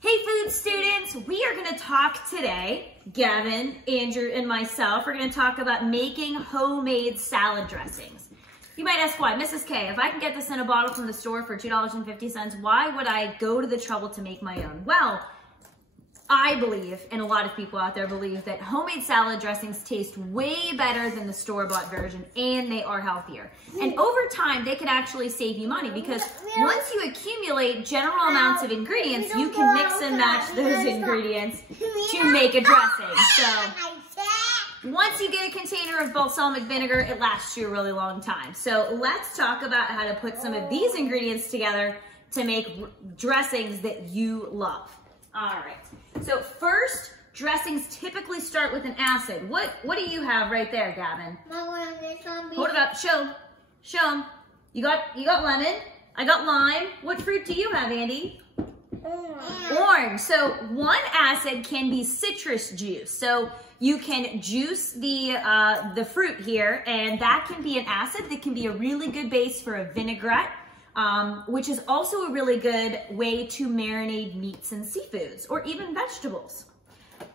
Hey food students, we are going to talk today, Gavin, Andrew, and myself, we're going to talk about making homemade salad dressings. You might ask why. Mrs. K, if I can get this in a bottle from the store for $2.50, why would I go to the trouble to make my own? Well, I believe, and a lot of people out there believe, that homemade salad dressings taste way better than the store-bought version, and they are healthier. And over time, they can actually save you money because once you accumulate general amounts of ingredients, you can mix and match those ingredients to make a dressing. So once you get a container of balsamic vinegar, it lasts you a really long time. So let's talk about how to put some of these ingredients together to make dressings that you love. All right. So first, dressings typically start with an acid. What do you have right there, Gavin? Hold it up. Show them. You got lemon. I got lime. What fruit do you have, Andy? Orange. So one acid can be citrus juice. So you can juice the fruit here, and that can be an acid that can be a really good base for a vinaigrette. Which is also a really good way to marinate meats and seafoods, or even vegetables.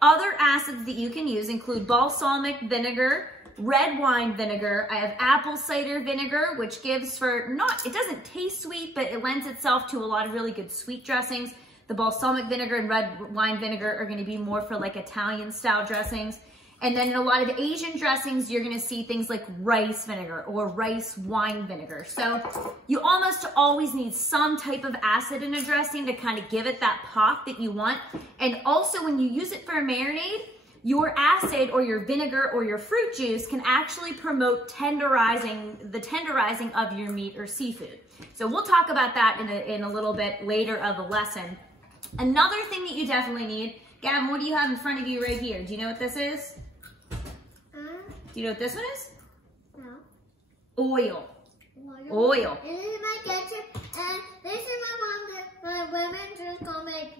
Other acids that you can use include balsamic vinegar, red wine vinegar. I have apple cider vinegar, which gives it doesn't taste sweet, but it lends itself to a lot of really good sweet dressings. The balsamic vinegar and red wine vinegar are going to be more for like Italian style dressings. And then in a lot of Asian dressings, you're gonna see things like rice vinegar or rice wine vinegar. So you almost always need some type of acid in a dressing to kind of give it that pop that you want. And also when you use it for a marinade, your acid or your vinegar or your fruit juice can actually promote the tenderizing of your meat or seafood. So we'll talk about that in a little bit later of the lesson. Another thing that you definitely need, Gavin, what do you have in front of you right here? Do you know what this is? Do you know what this one is? No. Oil. Oil. This is my ketchup, and this is my women just call me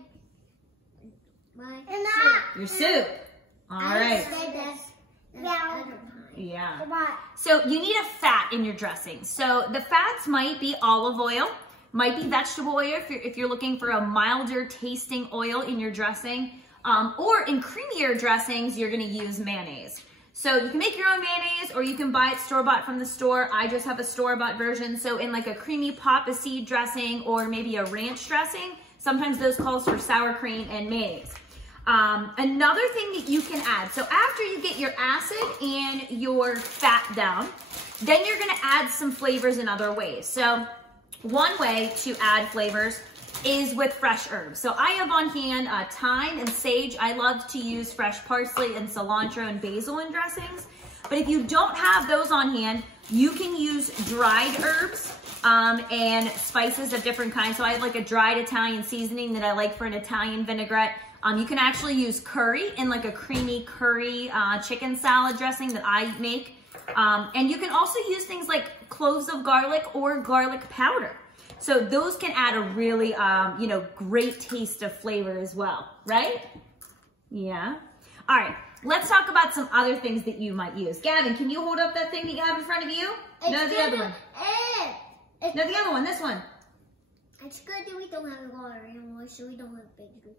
your soup. All right. Yeah. So you need a fat in your dressing. So the fats might be olive oil, might be vegetable oil if you're looking for a milder tasting oil in your dressing, or in creamier dressings, you're going to use mayonnaise. So you can make your own mayonnaise, or you can buy it store-bought from the store. I just have a store-bought version. So in like a creamy papa seed dressing or maybe a ranch dressing, sometimes those calls for sour cream and mayonnaise. Another thing that you can add, so after you get your acid and your fat down, then you're gonna add some flavors in other ways. So one way to add flavors is with fresh herbs. So I have on hand thyme and sage. I love to use fresh parsley and cilantro and basil in dressings. But if you don't have those on hand, you can use dried herbs and spices of different kinds. So I have like a dried Italian seasoning that I like for an Italian vinaigrette. You can actually use curry in like a creamy curry chicken salad dressing that I make. And you can also use things like cloves of garlic or garlic powder. So those can add a really, great taste of flavor as well, right? Yeah. All right, let's talk about some other things that you might use. Gavin, can you hold up that thing that you have in front of you? No, the other one. No, the other one, this one. It's good that we don't have a garden anymore, so we don't have basil.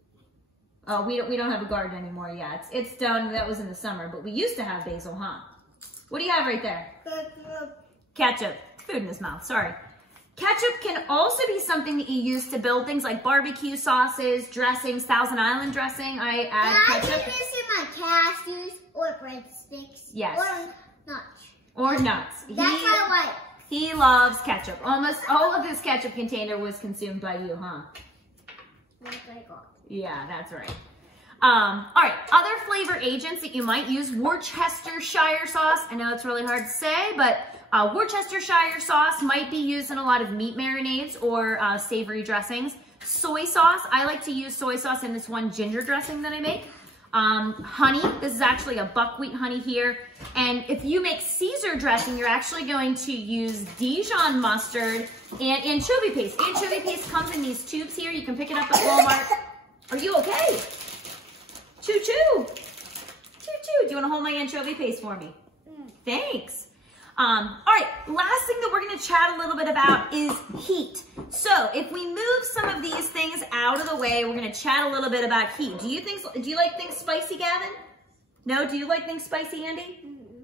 Oh, we don't have a garden anymore, yeah. It's done, that was in the summer, but we used to have basil, huh? What do you have right there? Ketchup. Food in his mouth, sorry. Ketchup can also be something that you use to build things like barbecue sauces, dressings, Thousand Island dressing. I add ketchup. I use this in my cashews or breadsticks. Yes. Or nuts. Or nuts. That's what I like. He loves ketchup. Almost all of his ketchup container was consumed by you, huh? That's what I got. Yeah, that's right. All right, other flavor agents that you might use, Worcestershire sauce. I know it's really hard to say, but Worcestershire sauce might be used in a lot of meat marinades or savory dressings. Soy sauce, I like to use soy sauce in this one ginger dressing that I make. Honey, this is actually a buckwheat honey here. And if you make Caesar dressing, you're actually going to use Dijon mustard and anchovy paste. Anchovy paste comes in these tubes here. You can pick it up at Walmart. Are you okay? Choo-choo. Choo-choo. Do you want to hold my anchovy paste for me? Thanks. All right, last thing that we're gonna chat a little bit about is heat. So if we move some of these things out of the way, we're gonna chat a little bit about heat. Do you like things spicy, Gavin? No, do you like things spicy, Andy?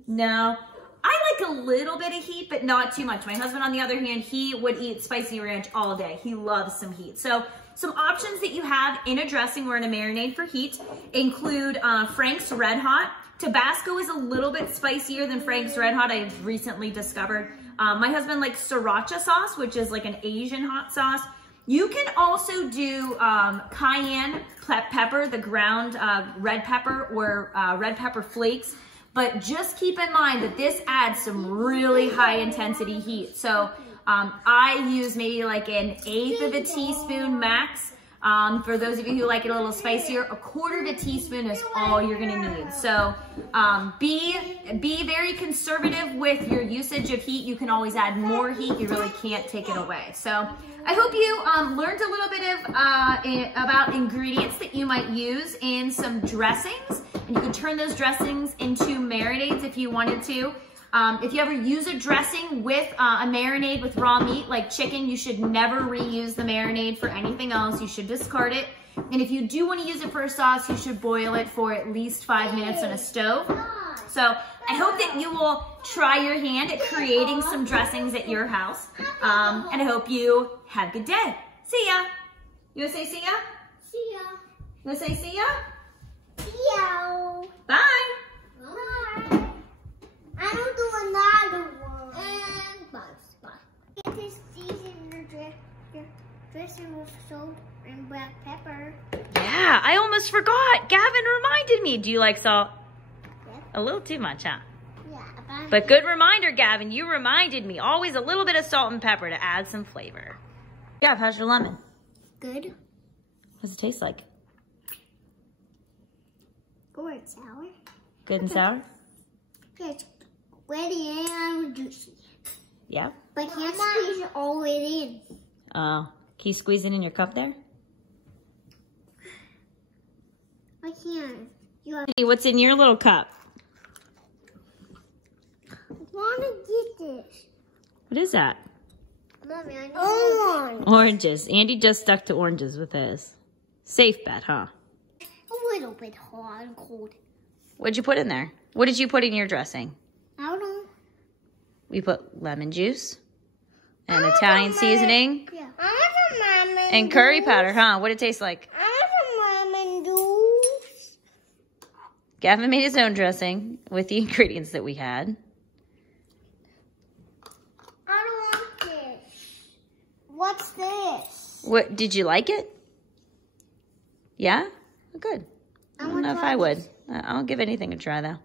No. I like a little bit of heat, but not too much. My husband, on the other hand, he would eat spicy ranch all day. He loves some heat. So some options that you have in a dressing or in a marinade for heat include Frank's Red Hot. Tabasco is a little bit spicier than Frank's Red Hot, I've recently discovered. My husband likes sriracha sauce, which is like an Asian hot sauce. You can also do cayenne pepper, the ground red pepper, or red pepper flakes. But just keep in mind that this adds some really high intensity heat. So I use maybe like 1/8 of a teaspoon max. For those of you who like it a little spicier, 1/4 of a teaspoon is all you're gonna need. So be very conservative with your usage of heat. You can always add more heat. You really can't take it away. So I hope you learned a little bit about ingredients that you might use in some dressings. And you can turn those dressings into marinades if you wanted to. If you ever use a dressing with a marinade with raw meat like chicken, you should never reuse the marinade for anything else. You should discard it. And if you do want to use it for a sauce, you should boil it for at least 5 minutes on a stove. So I hope that you will try your hand at creating some dressings at your house. And I hope you have a good day. See ya. You want to say see ya? See ya. You want to say see ya? See ya. Bye. Bye. I don't do another one. And bye. Get this season your dressing with salt and black pepper. Yeah, I almost forgot. Gavin reminded me. Do you like salt? Yeah. A little too much, huh? Yeah. But good reminder, Gavin. You reminded me. Always a little bit of salt and pepper to add some flavor. Gav, how's your lemon? Good. What does it taste like? Good and sour. Good and sour? It's ready and juicy. Yeah. But I can't squeeze it all the way in. Oh, can you squeeze it in your cup there? I can't. You have What's in your little cup? I want to get this. What is that? Mommy, I need orange. Oranges. Andy just stuck to oranges with his. Safe bet, huh? A little bit hot and cold. What'd you put in there? What did you put in your dressing? I don't know. We put lemon juice and Italian seasoning Yeah. I want some lemon and curry powder, huh? What'd it taste like? I want some lemon juice. Gavin made his own dressing with the ingredients that we had. I don't want this. What's this? What, did you like it? Yeah? Well, good. I don't know if I would. I'll give anything a try though.